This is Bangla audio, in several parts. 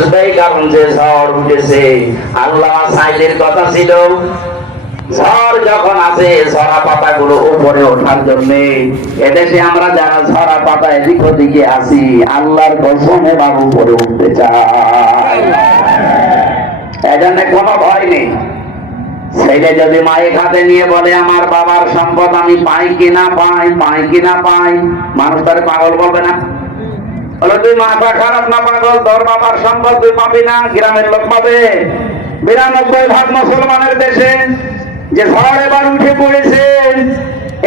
আসবেই, কারণ যে ঝড় উঠেছে। আল্লাহ সাইলের কথা ছিল ঝড় যখন আসে ঝরা পাতা গুলো উপরে ওঠার জন্য। এদেশে আমরা যারা ঝরা পাতা এদিক ওদিকে আসি, আল্লাহর কসমে বাবু উপরে উঠতে চাই, এজন্য কোনো ভয় নেই। ছেলে যদি মায়ের হাতে নিয়ে বলে আমার বাবার সম্পদ আমি পাই কিনা পাই, পাই কিনা পাই, মানুষ তার পাগল বলবে না? বলে তুই মাথা খারাপ না পাগল, তোর বাবার সম্পদ তুই পাবি না, গ্রামের লোক পাবে। 92% মুসলমানের দেশে যে ঝড় এবার উঠে পড়েছে,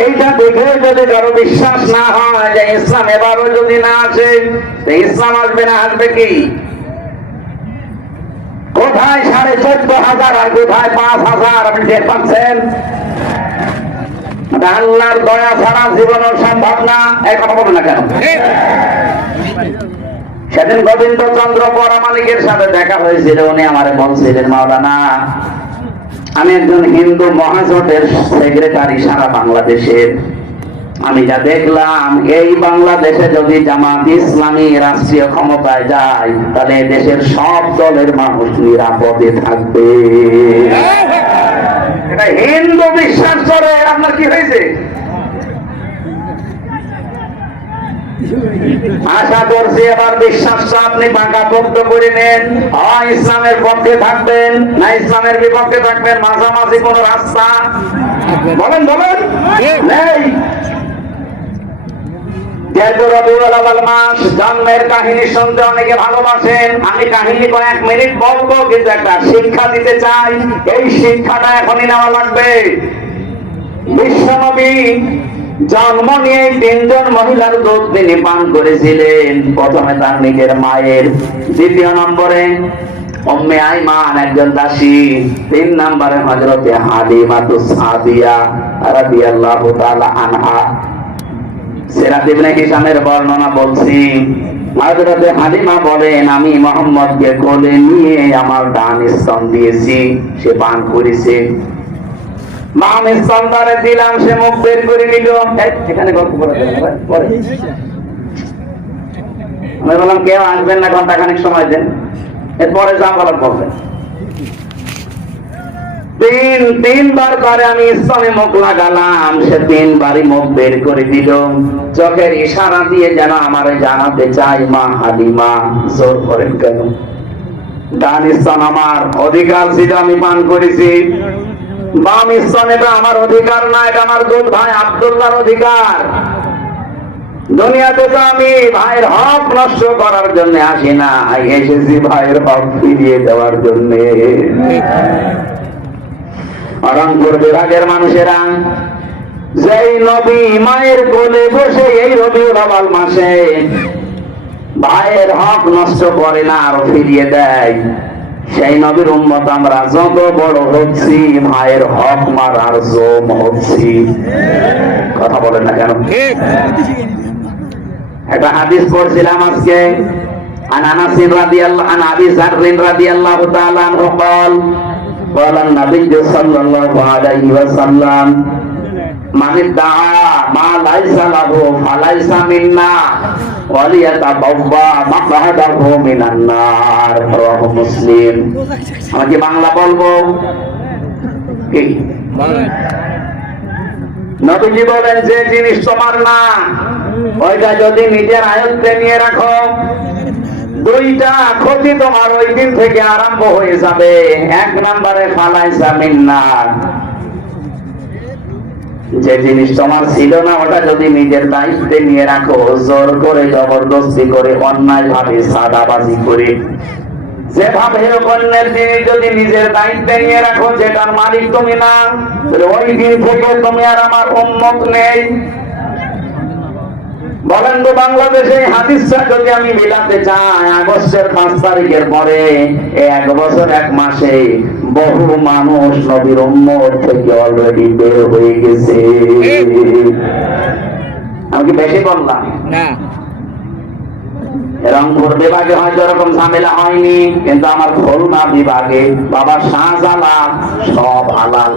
এইটা দেখে যদি কারো বিশ্বাস না হয় যে ইসলাম এবারও যদি না আসে, ইসলাম আসবে না, আসবে কি? কোথায় 14,500 আর কোথায় 5,000? আপনি টের পাচ্ছেন? আল্লাহর দয়া ছাড়া জীবনও সম্ভব না। এই কথা বলবেন না কেন? সেদিন গোবিন্দ চন্দ্র পরামানিকের সাথে দেখা হয়েছিল। উনি আমারে বলছিলেন, মাওলানা আমি একজন হিন্দু মহাজোটের সেক্রেটারি সারা বাংলাদেশের। আমি যা দেখলাম এই বাংলাদেশে যদি জামাত ইসলামী রাষ্ট্রীয় ক্ষমতায় যায়, তাহলে দেশের সব দলের মানুষ নিরাপদে থাকবে। এটা হিন্দু বিশ্বাস করে। আপনার কি হয়েছে? আশা করছি এবার বিশ্বাসটা আপনি পাকাপোক্ত করে নেন। হয় ইসলামের পক্ষে থাকবেন, না ইসলামের বিপক্ষে থাকবেন। মাঝামাঝি কোন রাস্তা বলেন বলেন নেই। মাস জন্মের কাহিনী শুনতে অনেকে ভালোবাসেন। আমি কাহিনী কয়েক মিনিট বলবো, কিন্তু একটা শিক্ষা দিতে চাই। এই শিক্ষাটা এখনই নেওয়া লাগবে। বিশ্বনবী জন্ম নিয়ে 3 জন মহিলার দুধ তিনি পান করেছিলেন। প্রথমে তার নিজের মায়ের, দ্বিতীয় নম্বরে উম্মে আইমান একজন দাসী, 3 নম্বরে হযরতে হালিমাতুস সাদিয়া রাদিয়াল্লাহু তাআলা আনহা। সিরাত ইবনে হিশামের বর্ণনা বলছি। হযরতে হালিমা বলেন, আমি মুহাম্মদকে কোলে নিয়ে আমার ডান স্তন দিয়েছি, সে পান করেছে। মাম স্তনদারে দিলাম, সে মুখ বের করে নিল। এখানে গল্প করে পরে আমি বললাম কেউ আসবেন না, ঘন্টাখানেক সময় দেন, এরপরে যা বলার বলবেন। তিনবার করে আমি স্তনে মুখ লাগালাম, সে 3 বারই মুখ বের করে দিল। চোখের ইশারা দিয়ে যেন আমারে জানাতে চাই, মা হালিমা জোর করেন কেন? ডান স্তন আমার অধিকার ছিল, আমি পান করেছি। বাম স্তন এটা আমার অধিকার না, এটা আমার দুধ ভাই আব্দুল্লাহর অধিকার। দুনিয়াতে তো আমি ভাইয়ের হক নষ্ট করার জন্য আসি না, এসেছি ভাইয়ের হক ফিরিয়ে দেওয়ার জন্য। রংপুর বিভাগের মানুষেরা যেই নবী মায়ের কোলে বসে এই রবিউল আউয়াল মাসে ভাইয়ের হক নষ্ট করে না, আরো ফিরিয়ে দেয়, সেই নবীর উম্মত আমরা যত বড় হচ্ছি, ভাইয়ের হক মারার জম হচ্ছি। কথা বলেন না কেন? একটা হাদিস পড়ছিলাম আজকে। عن انس رضي الله عن ابي ذر رضي الله تعالى عنه قال قال النبي صلى الله عليه وسلم من ادعى ما ليس له فليس منا وليتبوأ مقعده من النار رواه مسلم। আমি কি বাংলা বলবো? কি নবীজি বলেন, যে জিনিস তোমার না ওইটা যদি নিজের আয়ত্তে নিয়ে রাখো, 2টা ক্ষতি তোমার ওই দিন থেকে আরম্ভ হয়ে যাবে। 1 নম্বরে ফালাইসা মিন্নার, যে জিনিস তোমার ছিল না ওটা যদি নিজের দায়িত্বে নিয়ে রাখো, জোর করে জবরদস্তি করে অন্যায় ভাবে সাদাবাজি করে, যেভাবে অন্যের জিনিস যদি নিজের দায়িত্বে নিয়ে রাখো, যেটার মালিক তুমি না, ওই দিন থেকে তুমি আর আমার উম্মত নেই। বলেন তো বাংলাদেশে হাদিসটা যদি আমি মিলাতে চাই, আগস্টের 5 তারিখের পরে 1 বছর 1 মাসে বহু মানুষ নবীর উম্মত থেকে অলরেডি বের হয়ে গেছে। আমি কি বেশি বললাম? না। রংপুর বিভাগে হয়তো এরকম ঝামেলা হয়নি, কিন্তু আমার খুলনা বিভাগে বাবা শাহজালাল সব হালাল।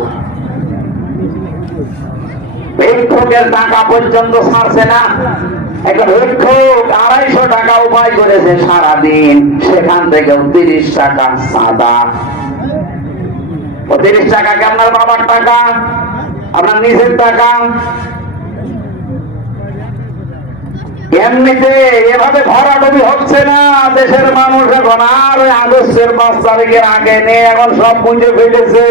ভিক্ষুকের টাকা পর্যন্ত ছাড়ছে না। একটা ভিক্ষুক 250 টাকা উপায় করেছে সারাদিন, সেখান থেকে 30 টাকা চাঁদা। 30 টাকা কি আপনার বাবার টাকা, আপনার নিজের টাকা? এমনিতে এভাবে ভরাডুবি হচ্ছে না দেশের মানুষ এখন, আর ওই আগস্টের 5 তারিখের আগে নেই, এখন সব বুঝে ফেলেছে।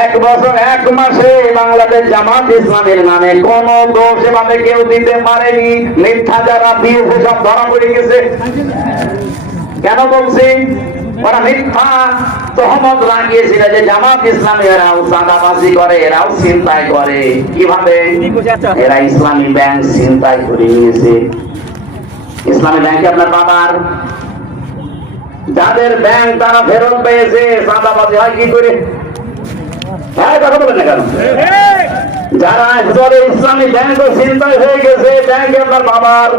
1 বছর 1 মাসে বাংলাদেশ জামাত ইসলামের নামে কোন দোষ এভাবে কেউ দিতে পারেনি। মিথ্যা যারা দিয়েছে সব ধরা পড়ে গেছে। কেন বলছি? ওরা মিথ্যা তহমত লাগিয়েছিল যে জামাত ইসলামী এরাও চাঁদাবাজি করে, এরাও ছিনতাই করে। কিভাবে? এরা ইসলামী ব্যাংক ছিনতাই করে নিয়েছে। ইসলামী ব্যাংকে আপনার বাবার, যাদের ব্যাংক তারা ফেরত পেয়েছে, চাঁদাবাজি হয় কি করে? হ্যাঁ, কথা বলেন না কেন? যারা ধরে ইসলামী ব্যাংকও ছিনতাই হয়ে গেছে, ব্যাংকে আপনার বাবার,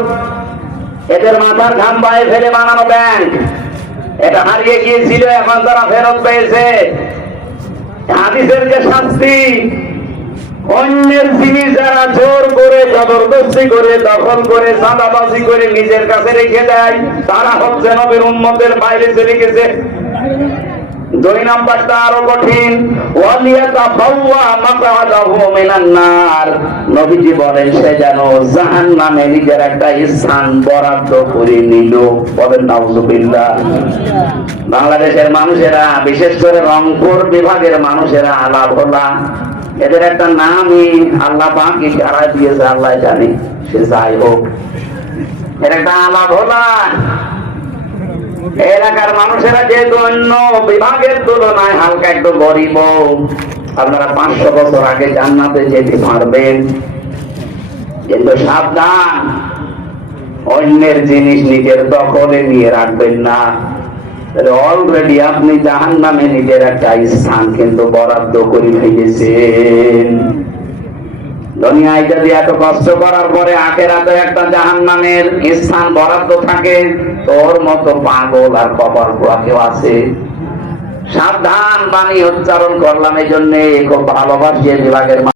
এদের মাথার ঘাম পায়ে ফেলে বানানো ব্যাংক, এটা হারিয়ে গিয়েছিল, এখন তারা ফেরত পেয়েছে। হাদিসের যে শাস্তি, অন্যের জিনিস যারা জোর করে, জবরদস্তি করে, দখল করে, চাঁদাবাজি করে নিজের কাছে রেখে দেয়, তারা হচ্ছে নবীর উম্মতের বাইরে চলে গেছে। 2 নাম্বারটা আরো কঠিন, নবীজি বলেন সে যেন জাহান্নামে নিজের একটা স্থান বরাদ্দ করে নিল। বলেন নাউজুবিল্লাহ। বাংলাদেশের মানুষেরা, বিশেষ করে রংপুর বিভাগের মানুষেরা আল্লাহ ভোলা, এদের একটা নামই আল্লাহ পাকি যারা দিয়েছে আল্লাহ জানে, সে যাই হোক, এর একটা আল্লাহ ভোলা। এলাকার মানুষেরা যেহেতু অন্য বিভাগের তুলনায় হালকা একটু গরিব, আপনারা 500 বছর আগে জান্নাতে যেতে পারবেন, কিন্তু সাবধান, অন্যের জিনিস নিজের দখলে নিয়ে রাখবেন না। অলরেডি আপনি জাহান্নামে নিজের একটা স্থান কিন্তু বরাদ্দ করে ফেলেছেন। দুনিয়ায় যদি এত কষ্ট করার পরে আখেরাতে একটা জাহান্নামের স্থান বরাদ্দ থাকে, তোর মতো পাগল আর কপাল পোড়া কেউ আছে? সাবধান বাণী উচ্চারণ করলাম, এই জন্য খুব ভালোবাসি বিভাগের